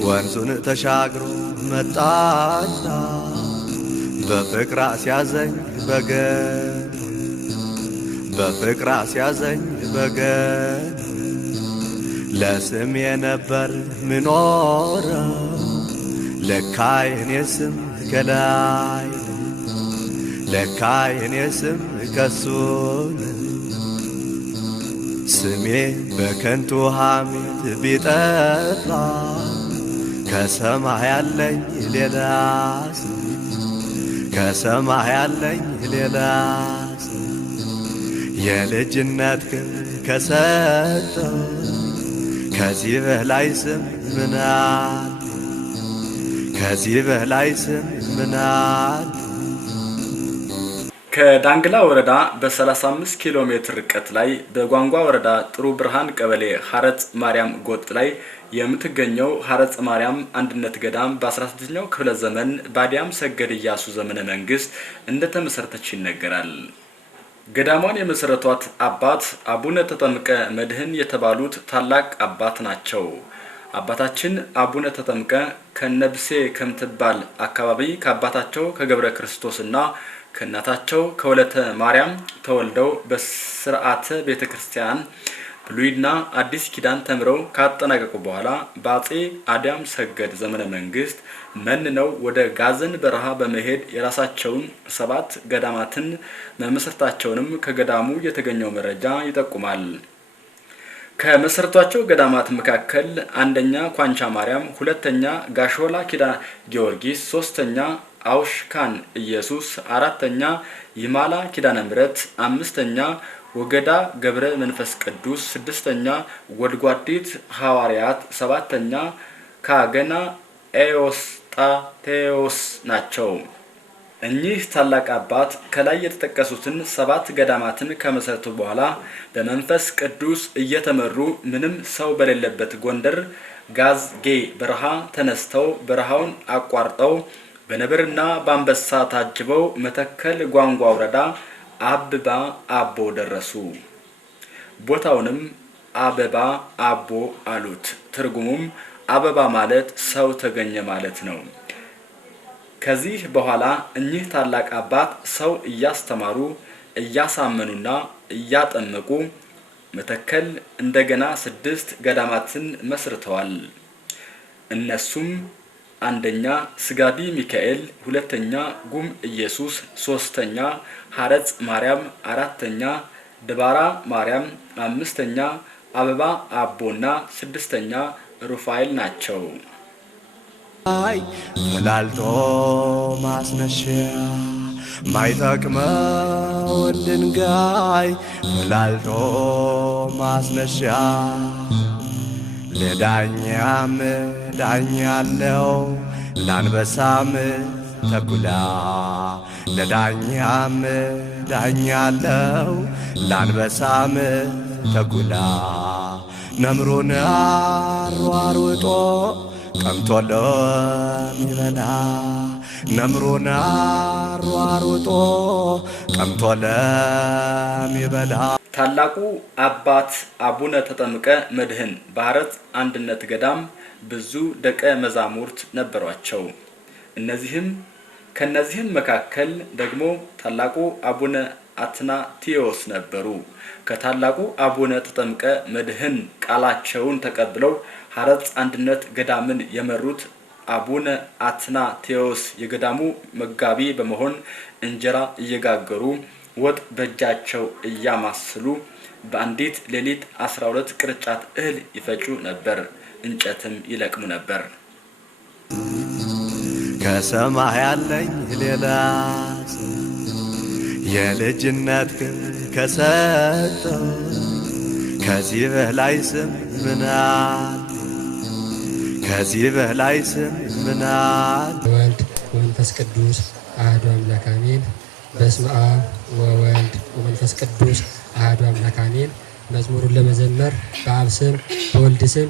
ወንዙን ተሻግሮ መጣና በፍቅር አስያዘኝ በገን በፍቅር አስያዘኝ በገን ለስሜ ነበር ምኖረው ለካ የኔ ስም ከላይ ለካ የኔ ስም ከሱ ስሜ በከንቱ ሐሜት ቢጠራ ከሰማይ ያለኝ ሌላ ስም ከሰማይ ያለኝ ሌላ ስም የልጅነት ክብር ከሰጠው ከዚህ በላይ ስም ምን አለ ከዚህ በላይ ስም ምን አለ ከዳንግላ ወረዳ በ35 ኪሎ ሜትር ርቀት ላይ በጓንጓ ወረዳ ጥሩ ብርሃን ቀበሌ ሐረጽ ማርያም ጎጥ ላይ የምትገኘው ሐረጽ ማርያም አንድነት ገዳም በ16ኛው ክፍለ ዘመን ባዲያም ሰገድ ኢያሱ ዘመነ መንግስት እንደተመሰረተች ይነገራል። ገዳሟን የመሰረቷት አባት አቡነ ተጠምቀ መድህን የተባሉት ታላቅ አባት ናቸው። አባታችን አቡነ ተጠምቀ ከነብሴ ከምትባል አካባቢ ከአባታቸው ከገብረ ክርስቶስና ከእናታቸው ከወለተ ማርያም ተወልደው በስርዓተ ቤተክርስቲያን ብሉይና አዲስ ኪዳን ተምረው ካጠናቀቁ በኋላ በአጼ አዲያም ሰገድ ዘመነ መንግስት መንነው ወደ ጋዘን በረሃ በመሄድ የራሳቸውን 7 ገዳማትን መመስረታቸውንም ከገዳሙ የተገኘው መረጃ ይጠቁማል። ከመሰረቷቸው ገዳማት መካከል አንደኛ ኳንቻ ማርያም፣ ሁለተኛ ጋሾላ ኪዳነ ጊዮርጊስ፣ ሶስተኛ አውሽካን ኢየሱስ፣ አራተኛ ይማላ ኪዳነ ምሕረት፣ አምስተኛ ወገዳ ገብረ መንፈስ ቅዱስ፣ ስድስተኛ ወልጓዲት ሐዋርያት፣ ሰባተኛ ካገና ኤዎስጣቴዎስ ናቸው። እኚህ ታላቅ አባት ከላይ የተጠቀሱትን 7 ገዳማትን ከመሰረቱ በኋላ በመንፈስ ቅዱስ እየተመሩ ምንም ሰው በሌለበት ጎንደር ጋዝጌ በረሃ ተነስተው በረሃውን አቋርጠው በነብርና በአንበሳ ታጅበው መተከል ጓንጓ ወረዳ አበባ አቦ ደረሱ። ቦታውንም አበባ አቦ አሉት። ትርጉሙም አበባ ማለት ሰው ተገኘ ማለት ነው። ከዚህ በኋላ እኚህ ታላቅ አባት ሰው እያስተማሩ እያሳመኑና እያጠመቁ መተከል እንደገና 6 ገዳማትን መስርተዋል። እነሱም አንደኛ ስጋዲ ሚካኤል፣ ሁለተኛ ጉም ኢየሱስ፣ ሶስተኛ ሐረጽ ማርያም፣ አራተኛ ድባራ ማርያም፣ አምስተኛ አበባ አቦና ስድስተኛ ሩፋኤል ናቸው። ፈላልጦ ማስነሻ ማይጠቅመው ድንጋይ ፈላልጦ ማስነሻ ለዳኛም ዳኛለው ላንበሳም ተኩላ ለዳኛም ዳኛለው ላንበሳም ተኩላ ነምሩን አሯሩጦ ቀምቶሎ ሚበላ ነምሩን አሯሩጦ ቀምቶሎ ሚበላ ታላቁ አባት አቡነ ተጠምቀ መድህን በሐረጽ አንድነት ገዳም ብዙ ደቀ መዛሙርት ነበሯቸው። ከነዚህም መካከል ደግሞ ታላቁ አቡነ አትናቴዎስ ነበሩ። ከታላቁ አቡነ ተጠምቀ መድህን ቃላቸውን ተቀብለው ሐረጽ አንድነት ገዳምን የመሩት አቡነ አትናቴዎስ የገዳሙ መጋቢ በመሆን እንጀራ እየጋገሩ ወጥ በእጃቸው እያማስሉ በአንዲት ሌሊት 12 ቅርጫት እህል ይፈጩ ነበር። እንጨትም ይለቅሙ ነበር። ከሰማይ ያለኝ ሌላ የልጅነት ከሰጠው ከዚህ በላይ ስም ምን አለ ከዚህ በላይ ስም ምን አለ ወልድ ወመንፈስ ቅዱስ አሐዱ አምላክ አሜን። በስመ አብ ወወልድ ወመንፈስ ቅዱስ አሐዱ አምላክ አሜን። መዝሙሩን ለመዘመር በአብ ስም በወልድ ስም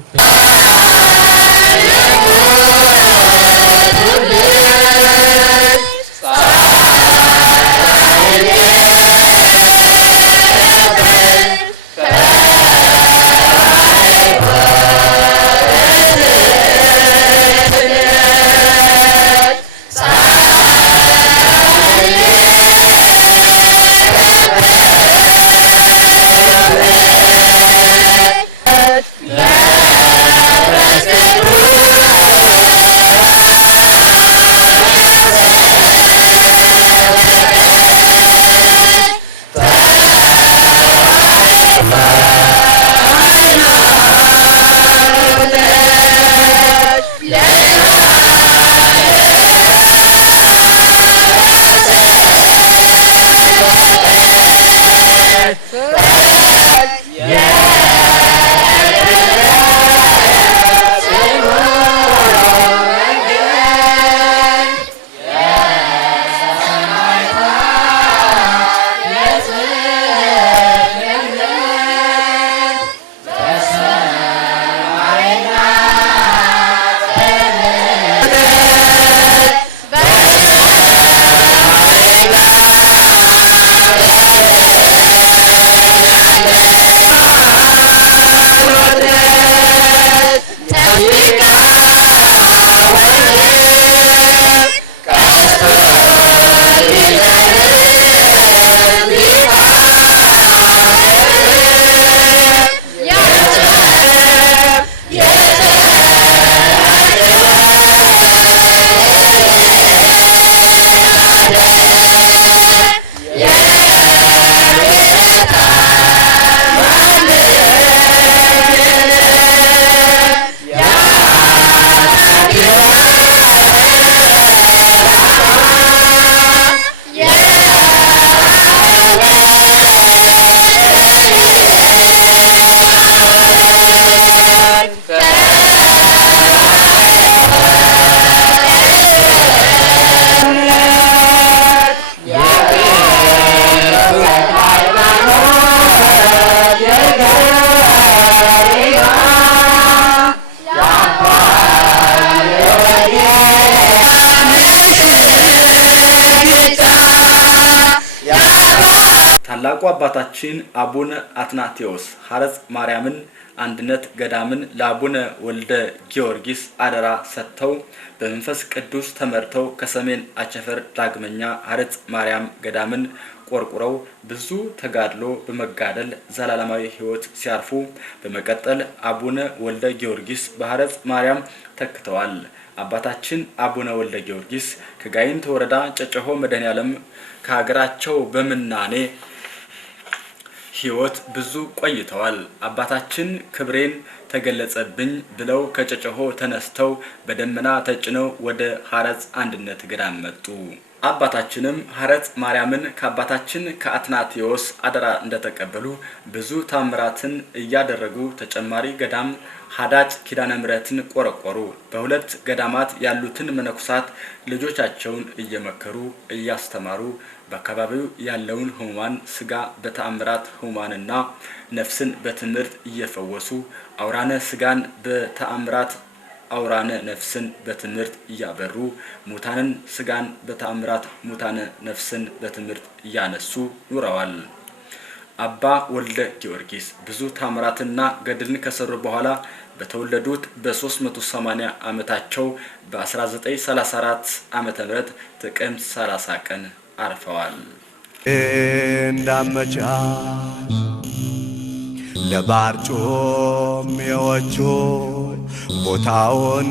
ታላቁ አባታችን አቡነ አትናቴዎስ ሐረጽ ማርያምን አንድነት ገዳምን ለአቡነ ወልደ ጊዮርጊስ አደራ ሰጥተው በመንፈስ ቅዱስ ተመርተው ከሰሜን አቸፈር ዳግመኛ ሐረጽ ማርያም ገዳምን ቆርቁረው ብዙ ተጋድሎ በመጋደል ዘላለማዊ ሕይወት ሲያርፉ በመቀጠል አቡነ ወልደ ጊዮርጊስ በሐረጽ ማርያም ተክተዋል። አባታችን አቡነ ወልደ ጊዮርጊስ ከጋይንት ወረዳ ጨጨሆ መድኃኔዓለም ከሀገራቸው በምናኔ ሕይወት ብዙ ቆይተዋል። አባታችን ክብሬን ተገለጸብኝ ብለው ከጨጨሆ ተነስተው በደመና ተጭነው ወደ ሐረጽ አንድነት ገዳም መጡ። አባታችንም ሐረጽ ማርያምን ከአባታችን ከአትናቴዎስ አደራ እንደተቀበሉ ብዙ ታምራትን እያደረጉ ተጨማሪ ገዳም ሀዳጭ ኪዳነ ምሕረትን ቆረቆሩ። በሁለት ገዳማት ያሉትን መነኩሳት ልጆቻቸውን እየመከሩ እያስተማሩ በአካባቢው ያለውን ሕሙማን ስጋ በተአምራት ሕሙማንና ነፍስን በትምህርት እየፈወሱ አውራነ ስጋን በተአምራት አውራነ ነፍስን በትምህርት እያበሩ ሙታንን ስጋን በተአምራት ሙታነ ነፍስን በትምህርት እያነሱ ኑረዋል። አባ ወልደ ጊዮርጊስ ብዙ ታምራትና ገድልን ከሰሩ በኋላ በተወለዱት በ380 ዓመታቸው በ1934 ዓመተ ምህረት ጥቅምት 30 ቀን አርፈዋል። እንዳመቻ ለባርጮሜዎቹ ቦታውን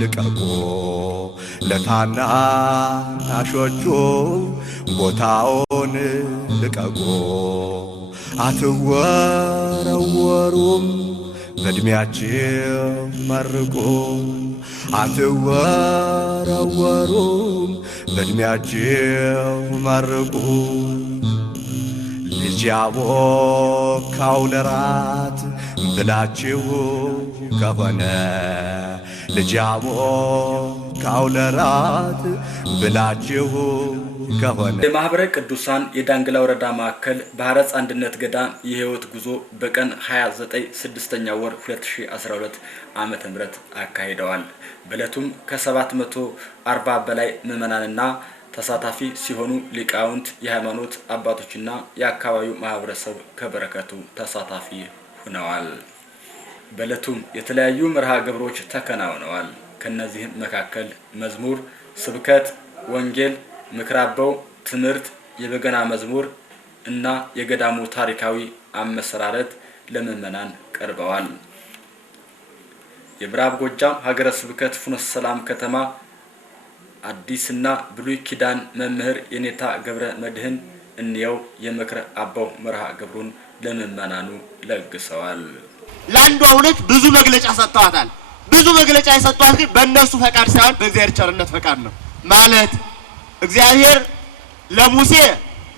ልቀቁ፣ ለታናናሾቹ ቦታውን ልቀቁ። አትወረወሩም በእድሜያችሁ መርቁ፣ አትወረወሩም በእድሜያችሁ መርቁ። ልጅ ያቦካው ለራት ብላችሁ ከሆነ ልጅ ያቦካው ለራት ብላችሁ ከሆነ የማህበረ ቅዱሳን የዳንግላ ወረዳ ማዕከል በሐረጽ አንድነት ገዳም የህይወት ጉዞ በቀን 29 6ኛ ወር 2012 ዓመተ ምህረት አካሂደዋል። በለቱም ከ740 በላይ ምዕመናንና ተሳታፊ ሲሆኑ ሊቃውንት፣ የሃይማኖት አባቶችና የአካባቢው ማህበረሰብ ከበረከቱ ተሳታፊ ሆነዋል። በለቱም የተለያዩ መርሃ ግብሮች ተከናውነዋል። ከነዚህም መካከል መዝሙር፣ ስብከት፣ ወንጌል፣ ምክራበው፣ ትምህርት፣ የበገና መዝሙር እና የገዳሙ ታሪካዊ አመሰራረት ለምዕመናን ቀርበዋል። የምዕራብ ጎጃም ሀገረ ስብከት ፍኖተ ሰላም ከተማ አዲስና ብሉይ ኪዳን መምህር የኔታ ገብረ መድህን እንየው የምክረ አባው መርሃ ግብሩን ለምዕመናኑ ለግሰዋል። ለአንዷ እውነት ብዙ መግለጫ ሰጥተዋታል። ብዙ መግለጫ የሰጧት ግን በእነሱ ፈቃድ ሳይሆን በእግዚአብሔር ቸርነት ፈቃድ ነው። ማለት እግዚአብሔር ለሙሴ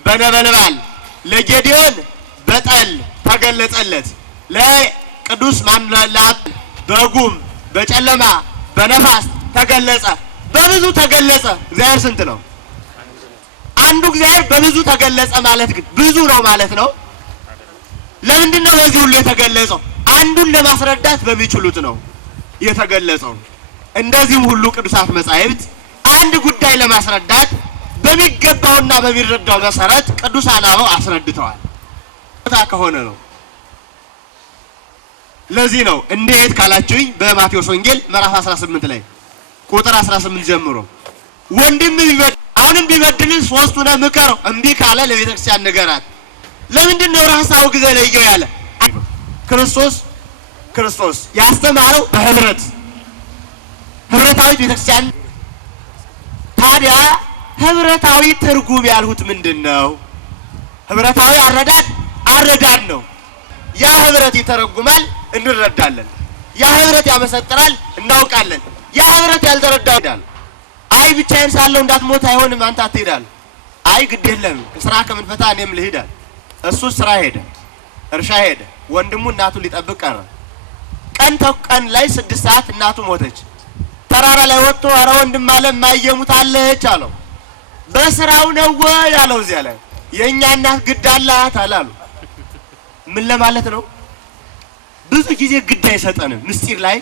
በነበልባል ለጌዲዮን በጠል ተገለጸለት፣ ለቅዱስ ማንላላት በጉም በጨለማ በነፋስ ተገለጸ፣ በብዙ ተገለጸ። እግዚአብሔር ስንት ነው? አንዱ እግዚአብሔር በብዙ ተገለጸ ማለት ግን ብዙ ነው ማለት ነው። ለምንድን ነው በዚህ ሁሉ የተገለጸው? አንዱን ለማስረዳት በሚችሉት ነው የተገለጸው። እንደዚህም ሁሉ ቅዱሳት መጻሕፍት አንድ ጉዳይ ለማስረዳት በሚገባውና በሚረዳው መሰረት ቅዱሳን አበው አስረድተዋል። ከሆነ ነው ለዚህ ነው እንዴት ካላችሁኝ በማቴዎስ ወንጌል ምዕራፍ 18 ላይ ቁጥር 18 ጀምሮ ወንድም ቢበድል አሁንም ቢበድል ሶስቱን ምከረው፣ እምቢ ካለ ለቤተ ክርስቲያን ንገራት። ለምንድን ነው ራስህ አውግዘህ ለየው ያለ? ክርስቶስ ያስተማረው በህብረት ህብረታዊ ቤተክርስቲያን። ታዲያ ህብረታዊ ትርጉም ያልሁት ምንድነው? ህብረታዊ አረዳድ ነው። ያ ህብረት ይተረጉማል፣ እንረዳለን። ያ ህብረት ያመሰጥራል፣ እናውቃለን። ያ ህብረት ያልተረዳው ይላል አይ ብቻዬን ሳለሁ እንዳትሞት አይሆንም አንተ አትሄዳል። አይ ግድ የለም ስራ ከምንፈታ እኔም ልሄዳል። እሱ ስራ ሄደ፣ እርሻ ሄደ። ወንድሙ እናቱ ሊጠብቅ ቀረ። ቀን ላይ 6 ሰዓት እናቱ ሞተች። ተራራ ላይ ወጥቶ ኧረ ወንድም አለ ማየሙታለች አለው። በስራው ነው ያለው። እዚያ ላይ የኛ እናት ግድ አላት አላሉ። ምን ለማለት ነው? ብዙ ጊዜ ግድ አይሰጠንም። ምስጢር ላይ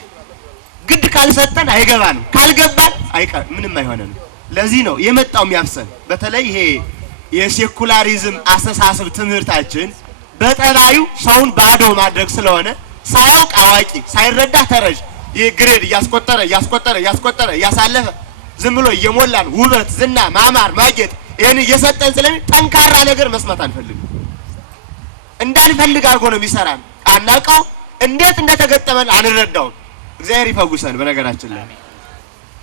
ግድ ካልሰጠን አይገባንም፣ ካልገባን ምንም አይሆነንም። ለዚህ ነው የመጣው የሚያፍሰን። በተለይ ይሄ የሴኩላሪዝም አስተሳሰብ ትምህርታችን በጠባዩ ሰውን ባዶ ማድረግ ስለሆነ ሳያውቅ አዋቂ ሳይረዳ ተረጅ የግሬድ እያስቆጠረ እያሳለፈ ዝም ብሎ እየሞላን ውበት፣ ዝና፣ ማማር፣ ማጌጥ ይሄን እየሰጠን ስለሚ ጠንካራ ነገር መስማት አንፈልግም። እንዳንፈልግ አድርጎ ነው የሚሰራን። አናውቀው እንዴት እንደተገጠመን አንረዳውም። እግዚአብሔር ይፈጉሰን። በነገራችን ላይ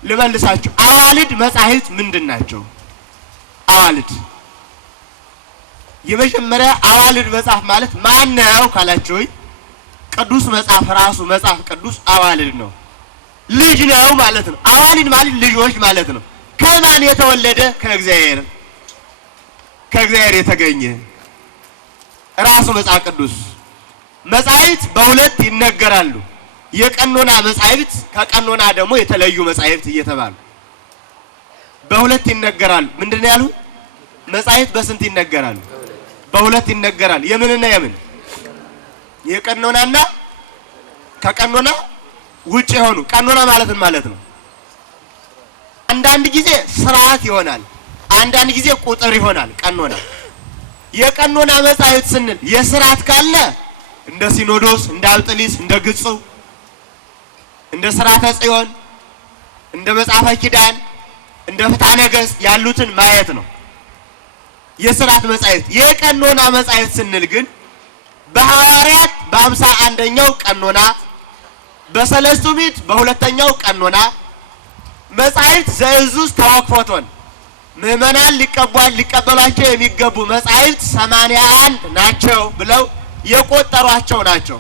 ልመልሳችሁ፣ አዋልድ መጻሕፍት ምንድን ናቸው? አዋልድ የመጀመሪያ አዋልድ መጽሐፍ ማለት ማን ነው ካላችሁኝ፣ ቅዱስ መጽሐፍ ራሱ መጽሐፍ ቅዱስ አዋልድ ነው። ልጅ ነው ማለት ነው። አዋልድ ማለት ልጆች ማለት ነው። ከማን የተወለደ? ከእግዚአብሔር የተገኘ ራሱ መጽሐፍ ቅዱስ። መጻሕፍት በሁለት ይነገራሉ። የቀኖና መጻሕፍት ከቀኖና ደግሞ የተለዩ መጻሕፍት እየተባሉ በሁለት ይነገራሉ። ምንድነው ያሉ? መጻሕፍት በስንት ይነገራሉ? በሁለት ይነገራል። የምንና የምን? የቀኖናና ከቀኖና ውጭ የሆኑ። ቀኖና ማለት ነው። አንዳንድ ጊዜ ስርዓት ይሆናል፣ አንዳንድ ጊዜ ቁጥር ይሆናል። ቀኖና የቀኖና መጻሕፍት ስንል የስርዓት ካለ እንደ ሲኖዶስ፣ እንደ አብጥሊስ፣ እንደ ግጹ፣ እንደ ስርዓተ ጽዮን፣ እንደ መጽሐፈ ኪዳን፣ እንደ ፍትሐ ነገሥት ያሉትን ማየት ነው የስርዓት መጻሕፍት። የቀኖና መጻሕፍት ስንል ግን በሐዋርያት በ51ኛው ቀኖና፣ በሰለስቱ ምዕት በሁለተኛው ቀኖና መጻሕፍት ዘእዙስ ተወክፎቶን ምዕመናን ሊቀበሏቸው የሚገቡ መጻሕፍት 81 ናቸው ብለው የቆጠሯቸው ናቸው።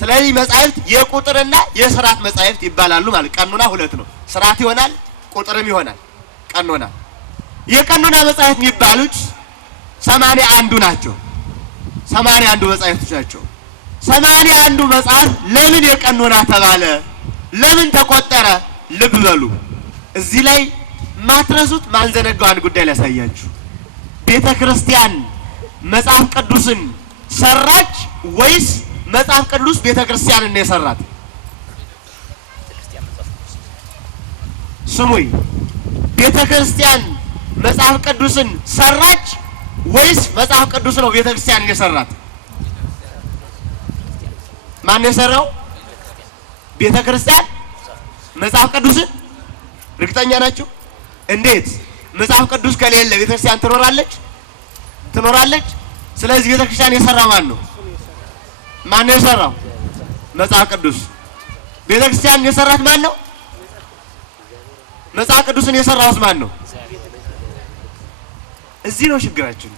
ስለዚህ መጻሕፍት የቁጥርና የስርዓት መጻሕፍት ይባላሉ ማለት። ቀኖና ሁለት ነው፣ ስርዓት ይሆናል፣ ቁጥርም ይሆናል። ቀኖና የቀኖና መጻሕፍት የሚባሉት 81 ናቸው። 81 መጻሕፍቶች ናቸው። 81 መጽሐፍ ለምን የቀኖና ተባለ? ለምን ተቆጠረ? ልብ በሉ። እዚህ ላይ ማትረሱት ማንዘነጋው አንድ ጉዳይ ላሳያችሁ። ቤተ ክርስቲያን መጽሐፍ ቅዱስን ሰራች ወይስ መጽሐፍ ቅዱስ ቤተ ክርስቲያንን ነው የሰራት? ስሙኝ። ቤተ ክርስቲያን መጽሐፍ ቅዱስን ሰራች ወይስ መጽሐፍ ቅዱስ ነው ቤተ ክርስቲያንን የሰራት? ማን የሰራው? ቤተ ክርስቲያን መጽሐፍ ቅዱስን። እርግጠኛ ናችሁ? እንዴት? መጽሐፍ ቅዱስ ከሌለ ቤተ ክርስቲያን ትኖራለች? ስለዚህ ቤተ ክርስቲያን የሰራው ማን ነው? ማን ነው የሰራው? መጽሐፍ ቅዱስ። ቤተ ክርስቲያን የሰራት ማን ነው? መጽሐፍ ቅዱስን የሰራውስ ማን ነው? እዚህ ነው ችግራችን።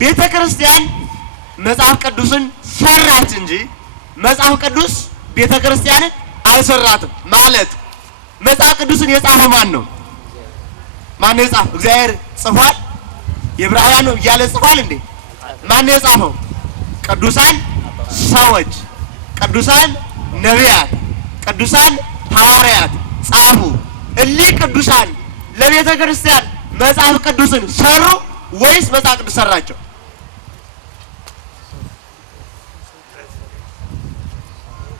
ቤተ ክርስቲያን መጽሐፍ ቅዱስን ሰራች እንጂ መጽሐፍ ቅዱስ ቤተ ክርስቲያንን አልሰራትም። ማለት መጽሐፍ ቅዱስን የጻፈው ማን ነው? ማን ነው የጻፈው? እግዚአብሔር ጽፏል? የዕብራውያን ነው እያለ ጽፏል እንዴ? ማን ነው የጻፈው? ቅዱሳን ሰዎች፣ ቅዱሳን ነቢያት፣ ቅዱሳን ሐዋርያት ጻፉ። እሊህ ቅዱሳን ለቤተ ክርስቲያን መጽሐፍ ቅዱስን ሰሩ ወይስ መጽሐፍ ቅዱስ ሰራቸው?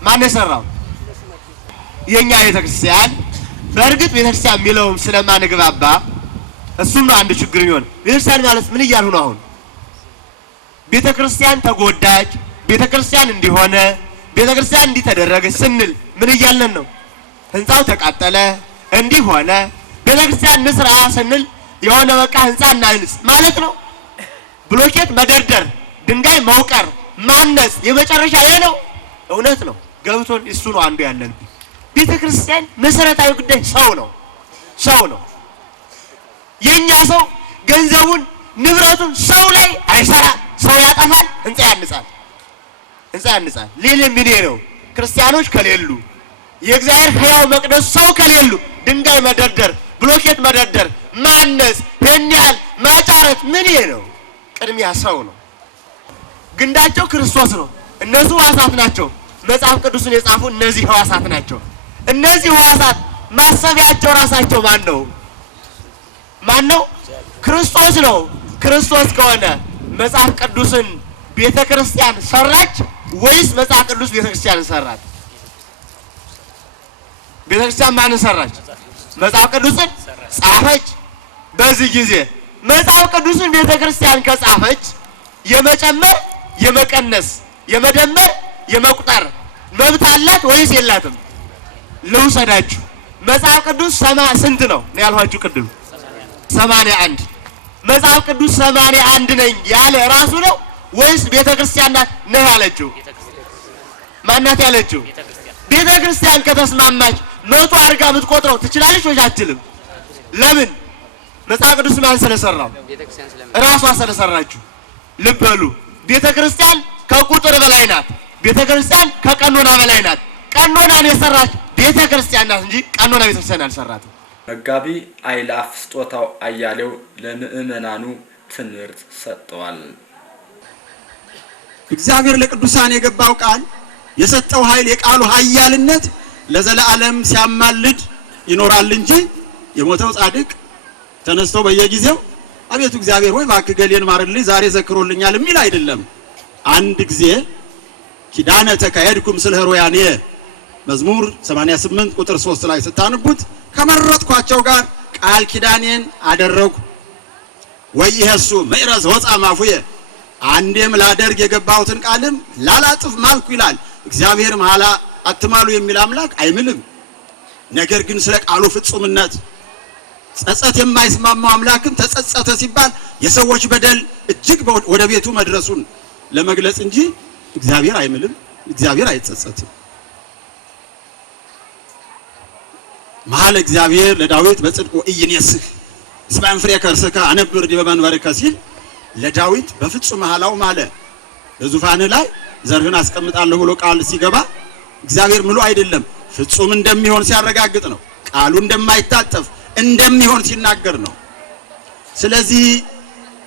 ማን የሰራው? የኛ ቤተ ክርስቲያን። በእርግጥ ቤተ ክርስቲያን የሚለውም ስለማንግባባ እሱም ነው አንድ ችግር የሚሆን። ቤተ ክርስቲያን ማለት ምን እያሉ ነው? አሁን ቤተ ክርስቲያን ተጎዳች፣ ቤተክርስቲያን እንዲሆነ ቤተክርስቲያን እንዲተደረገ ስንል ምን እያልን ነው? ህንጻው ተቃጠለ እንዲሆነ ቤተክርስቲያን ንስራ ስንል የሆነ በቃ ህንጻ እናንስ ማለት ነው። ብሎኬት መደርደር፣ ድንጋይ መውቀር፣ ማነጽ የመጨረሻ ይሄ ነው። እውነት ነው፣ ገብቶን እሱ ነው አንዱ ያለን። ቤተክርስቲያን መሰረታዊ ጉዳይ ሰው ነው። ሰው ነው የኛ ሰው ገንዘቡን ንብረቱን ሰው ላይ አይሰራ። ሰው ያጠፋል፣ ህንጻ ያንጻል። ህንጻ ያንጻል። ሌላ ምን ነው? ክርስቲያኖች ከሌሉ የእግዚአብሔር ሕያው መቅደስ ሰው ከሌሉ ድንጋይ መደርደር፣ ብሎኬት መደርደር፣ ማነጽ፣ ሄኒያል ማጫረት ምን ነው? ቅድሚያ ሰው ነው። ግንዳቸው ክርስቶስ ነው። እነሱ ሕዋሳት ናቸው። መጽሐፍ ቅዱስን የጻፉ እነዚህ ሕዋሳት ናቸው። እነዚህ ሕዋሳት ማሰቢያቸው ራሳቸው ማን ነው? ማን ነው? ክርስቶስ ነው። ክርስቶስ ከሆነ መጽሐፍ ቅዱስን ቤተክርስቲያን ሰራች ወይስ መጽሐፍ ቅዱስ ቤተክርስቲያንን ሰራች? ቤተክርስቲያን ማንን ሰራች? መጽሐፍ ቅዱስን ጻፈች። በዚህ ጊዜ መጽሐፍ ቅዱስን ቤተክርስቲያን ከጻፈች የመጨመር የመቀነስ የመደመር የመቁጠር መብት አላት ወይስ የላትም? ልውሰዳችሁ። መጽሐፍ ቅዱስ ስንት ነው ያልኋችሁ ቅድም? 81። መጽሐፍ ቅዱስ 81 ነኝ ያለ ራሱ ነው ወይስ ቤተክርስቲያን ናት ነው ያለችው? ማናት ያለችው? ቤተክርስቲያን ከተስማማች 100 አድርጋ ብትቆጥረው ትችላለች ወይ አትችልም? ለምን? መጽሐፍ ቅዱስ ማን ስለሰራው? ራሷ ስለሰራችው። ልብ በሉ። ቤተክርስቲያን ከቁጥር በላይ ናት። ቤተክርስቲያን ከቀኖና በላይ ናት። ቀኖናን የሰራች ቤተክርስቲያን ናት እንጂ ቀኖና ቤተክርስቲያን አልሰራትም። መጋቢ አይላፍ ስጦታው አያሌው ለምእመናኑ ትምህርት ሰጥተዋል። እግዚአብሔር ለቅዱሳን የገባው ቃል የሰጠው ኃይል የቃሉ ኃያልነት ለዘላለም ሲያማልድ ይኖራል እንጂ የሞተው ጻድቅ ተነስቶ በየጊዜው አቤቱ እግዚአብሔር ሆይ እባክህ ገሌን ማርልኝ ዛሬ ዘክሮልኛል የሚል አይደለም። አንድ ጊዜ ኪዳነ ተካሄድኩም ስለ ኅሩያኔ መዝሙር 88 ቁጥር 3 ላይ ስታነቡት ከመረጥኳቸው ጋር ቃል ኪዳኔን አደረጉ ወይሄሱ ምዕረዝ ወፃ ማፉየ አንዴም ላደርግ የገባሁትን ቃልም ላላጥፍ ማልኩ ይላል። እግዚአብሔር መሐላ አትማሉ የሚል አምላክ አይምልም። ነገር ግን ስለ ቃሉ ፍጹምነት ጸጸት የማይስማማው አምላክም ተጸጸተ ሲባል የሰዎች በደል እጅግ ወደ ቤቱ መድረሱን ለመግለጽ እንጂ እግዚአብሔር አይምልም፣ እግዚአብሔር አይጸጸትም። መሐለ እግዚአብሔር ለዳዊት በጽድቁ ኢይኔስህ እስመ እንፍሬ ከርስከ አነብር ዲበ መንበርከ ሲል ለዳዊት በፍጹም መሐላው ማለ። በዙፋን ላይ ዘርህን አስቀምጣለሁ ብሎ ቃል ሲገባ እግዚአብሔር ምሉ አይደለም ፍጹም እንደሚሆን ሲያረጋግጥ ነው። ቃሉ እንደማይታጠፍ እንደሚሆን ሲናገር ነው። ስለዚህ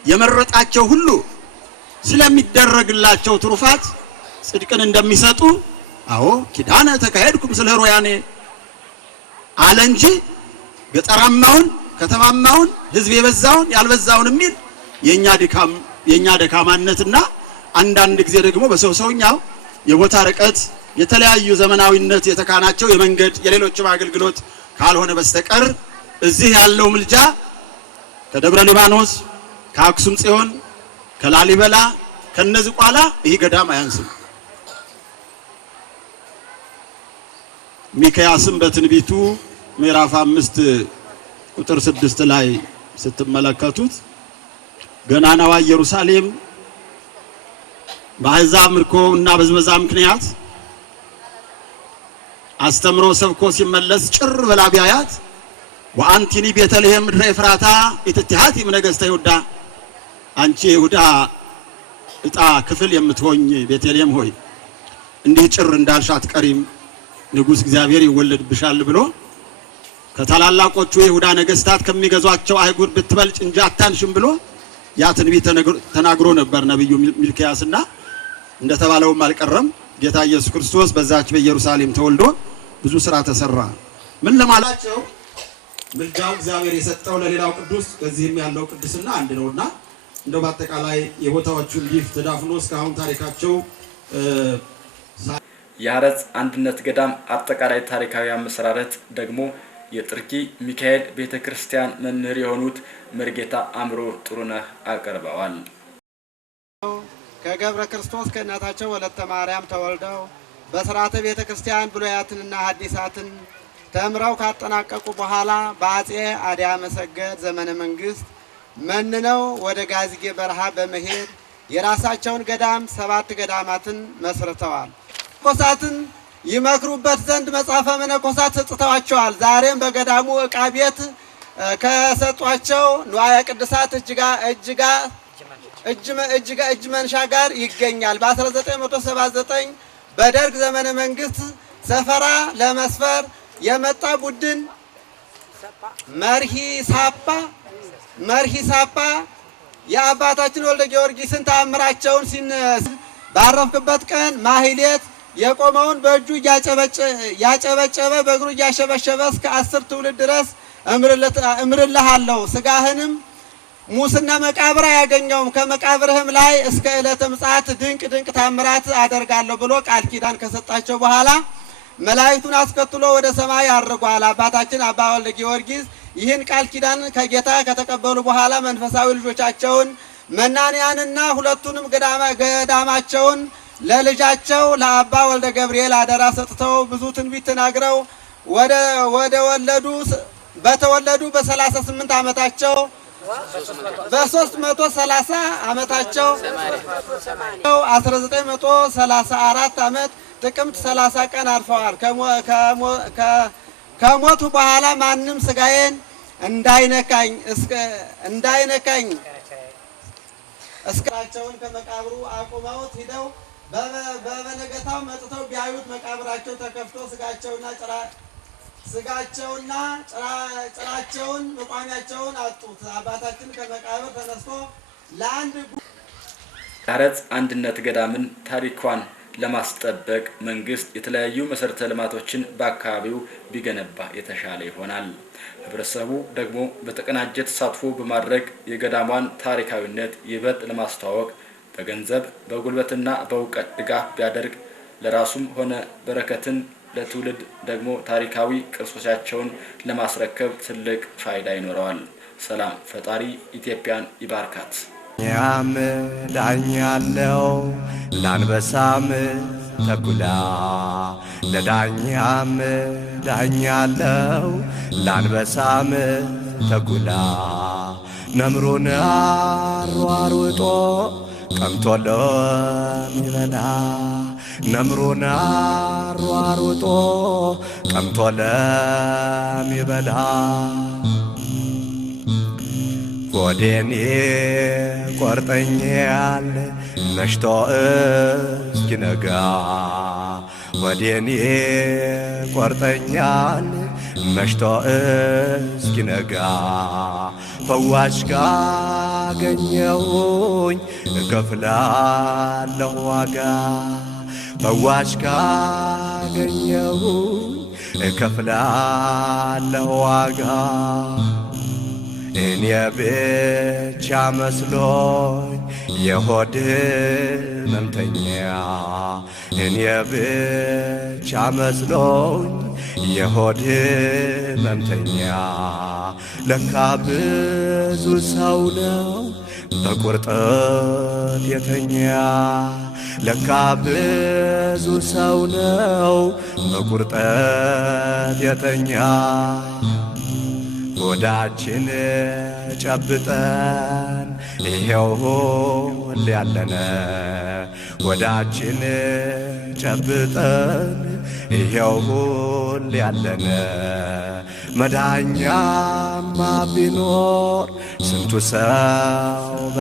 የመረጣቸው ሁሉ ስለሚደረግላቸው ትሩፋት ጽድቅን እንደሚሰጡ አዎ ኪዳነ ተካሄድኩም ስለ ኅሩያኔ አለ እንጂ ገጠራማውን ከተማማውን ህዝብ የበዛውን ያልበዛውን የሚል የኛ ደካማነትና አንዳንድ ጊዜ ደግሞ በሰውኛው የቦታ ርቀት የተለያዩ ዘመናዊነት የተካናቸው የመንገድ የሌሎችም አገልግሎት ካልሆነ በስተቀር እዚህ ያለው ምልጃ ከደብረ ሊባኖስ ከአክሱም ጽዮን ከላሊበላ ከነዚህ ቋላ ይህ ገዳም አያንስም። ሚክያስም በትንቢቱ ምዕራፍ 5 ቁጥር 6 ላይ ስትመለከቱት ገናናዋ ኢየሩሳሌም በአሕዛብ ምርኮ እና በዝበዛ ምክንያት አስተምሮ ሰብኮ ሲመለስ ጭር ብላ ቢያያት ወአንቲኒ ቤተልሔም ምድረ ኤፍራታ ኢትቲሃቲ ነገሥተ ይሁዳ አንቺ ይሁዳ እጣ ክፍል የምትሆኝ ቤተልሔም ሆይ እንዲህ ጭር እንዳልሽ አትቀሪም፣ ንጉሥ እግዚአብሔር ይወለድብሻል ብሎ ከታላላቆቹ የይሁዳ ነገሥታት ከሚገዟቸው አይጉር ብትበልጭ እንጂ አታንሽም ብሎ ያ ትንቢት ተናግሮ ነበር ነብዩ ሚልክያስና እንደተባለውም አልቀረም። ጌታ ኢየሱስ ክርስቶስ በዛች በኢየሩሳሌም ተወልዶ ብዙ ስራ ተሰራ። ምን ለማላቸው ምልጃው እግዚአብሔር የሰጠው ለሌላው ቅዱስ በዚህም ያለው ቅድስና አንድ ነውና እንደው በአጠቃላይ የቦታዎቹ እንዲህ ተዳፍኖ እስካሁን ታሪካቸው የሐረጽ አንድነት ገዳም አጠቃላይ ታሪካዊ አመሰራረት ደግሞ የጥርጊ ሚካኤል ቤተክርስቲያን መምህር የሆኑት መርጌታ አምሮ ጥሩነህ አቀርበዋል። ከገብረ ክርስቶስ ከእናታቸው ወለተ ማርያም ተወልደው በሥርዓተ ቤተ ክርስቲያን ብሉያትንና ሐዲሳትን ተምረው ካጠናቀቁ በኋላ በአጼ አድያ መሰገድ ዘመነ መንግስት መንነው ወደ ጋዝጌ በረሃ በመሄድ የራሳቸውን ገዳም 7 ገዳማትን መስርተዋል። መነኮሳትን ይመክሩበት ዘንድ መጽሐፈ መነኮሳት ሰጥተዋቸዋል። ዛሬም በገዳሙ ዕቃ ቤት ከሰጧቸው ንዋየ ቅድሳት እጅ መንሻ ጋር ይገኛል። በ1979 በደርግ ዘመነ መንግስት ሰፈራ ለመስፈር የመጣ ቡድን መርሂ ሳፓ የአባታችን ወልደ ጊዮርጊስን ተአምራቸውን ባረፍክበት ቀን ማህሌት የቆመውን በእጁ ያጨበጨበ በእግሩ እያሸበሸበ እስከ 10 ትውልድ ድረስ እምርልሃለሁ። ስጋህንም ሙስና መቃብር አያገኘውም። ከመቃብርህም ላይ እስከ ዕለተ ምጽአት ድንቅ ታምራት አደርጋለሁ ብሎ ቃል ኪዳን ከሰጣቸው በኋላ መላእክቱን አስከትሎ ወደ ሰማይ አርጓል። አባታችን አባ ወልደ ጊዮርጊስ ይህን ቃል ኪዳን ከጌታ ከተቀበሉ በኋላ መንፈሳዊ ልጆቻቸውን መናንያንና ሁለቱንም ገዳማቸውን ለአባ ወልደ ገብርኤል አደራ ሰጥተው ብዙ ትንቢት ተናግረው በተወለዱ በ38 ዓመታቸው በ330 ዓመታቸው 1934 ዓመት ጥቅምት 30 ቀን አርፈዋል። ከሞቱ በኋላ ማንም ስጋዬን እንዳይነካኝ እስከራቸውን ከመቃብሩ አቁመውት ሂደው በበነገታው መጥተው ቢያዩት መቃብራቸው ተከፍቶ ስጋቸውና ጭራቸውን መቋሚያቸውን አጡት። አባታችን ከመቃብር ተነስቶ ለአንድ ሐረጽ አንድነት ገዳምን ታሪኳን ለማስጠበቅ መንግስት የተለያዩ መሰረተ ልማቶችን በአካባቢው ቢገነባ የተሻለ ይሆናል። ህብረተሰቡ ደግሞ በተቀናጀ ተሳትፎ በማድረግ የገዳሟን ታሪካዊነት ይበልጥ ለማስተዋወቅ በገንዘብ በጉልበትና በእውቀት ድጋፍ ቢያደርግ ለራሱም ሆነ በረከትን ለትውልድ ደግሞ ታሪካዊ ቅርሶቻቸውን ለማስረከብ ትልቅ ፋይዳ ይኖረዋል። ሰላም ፈጣሪ ኢትዮጵያን ይባርካት። ያም ዳኛለው ላንበሳም ተኩላ ለዳኛም ዳኛለው ላንበሳም ተኩላ ነምሩን አሯሩጦ ቀምቶሎ ሚበላ ነምሩን አሯሩጦ ቀምቶሎ ሚበላ ጎዴኔ ቆርጠኛል መሽቶ እስኪነጋ ጎዴኔ ቆርጠኛል መሽቶ እስኪነጋ ፈዋሽ ካገኘሁኝ እከፍላለሁ ዋጋ ፈዋሽ ካገኘሁኝ እከፍላለሁ ዋጋ እኔ ብቻ መስሎኝ የሆድ ሕመምተኛ እኔ ብቻ መስሎኝ የሆድ ሕመምተኛ ለካ ብዙ ሰው ነው በቁርጠት የተኛ ለካ ብዙ ሰው ነው በቁርጠት የተኛ ሆዳችን ጨብጠን ይሄው ሁሌ ያለነ ሆዳችን ጨብጠን ይሄው ሁሌ ያለነ መዳኛማ ቢኖር ስንቱ ሰው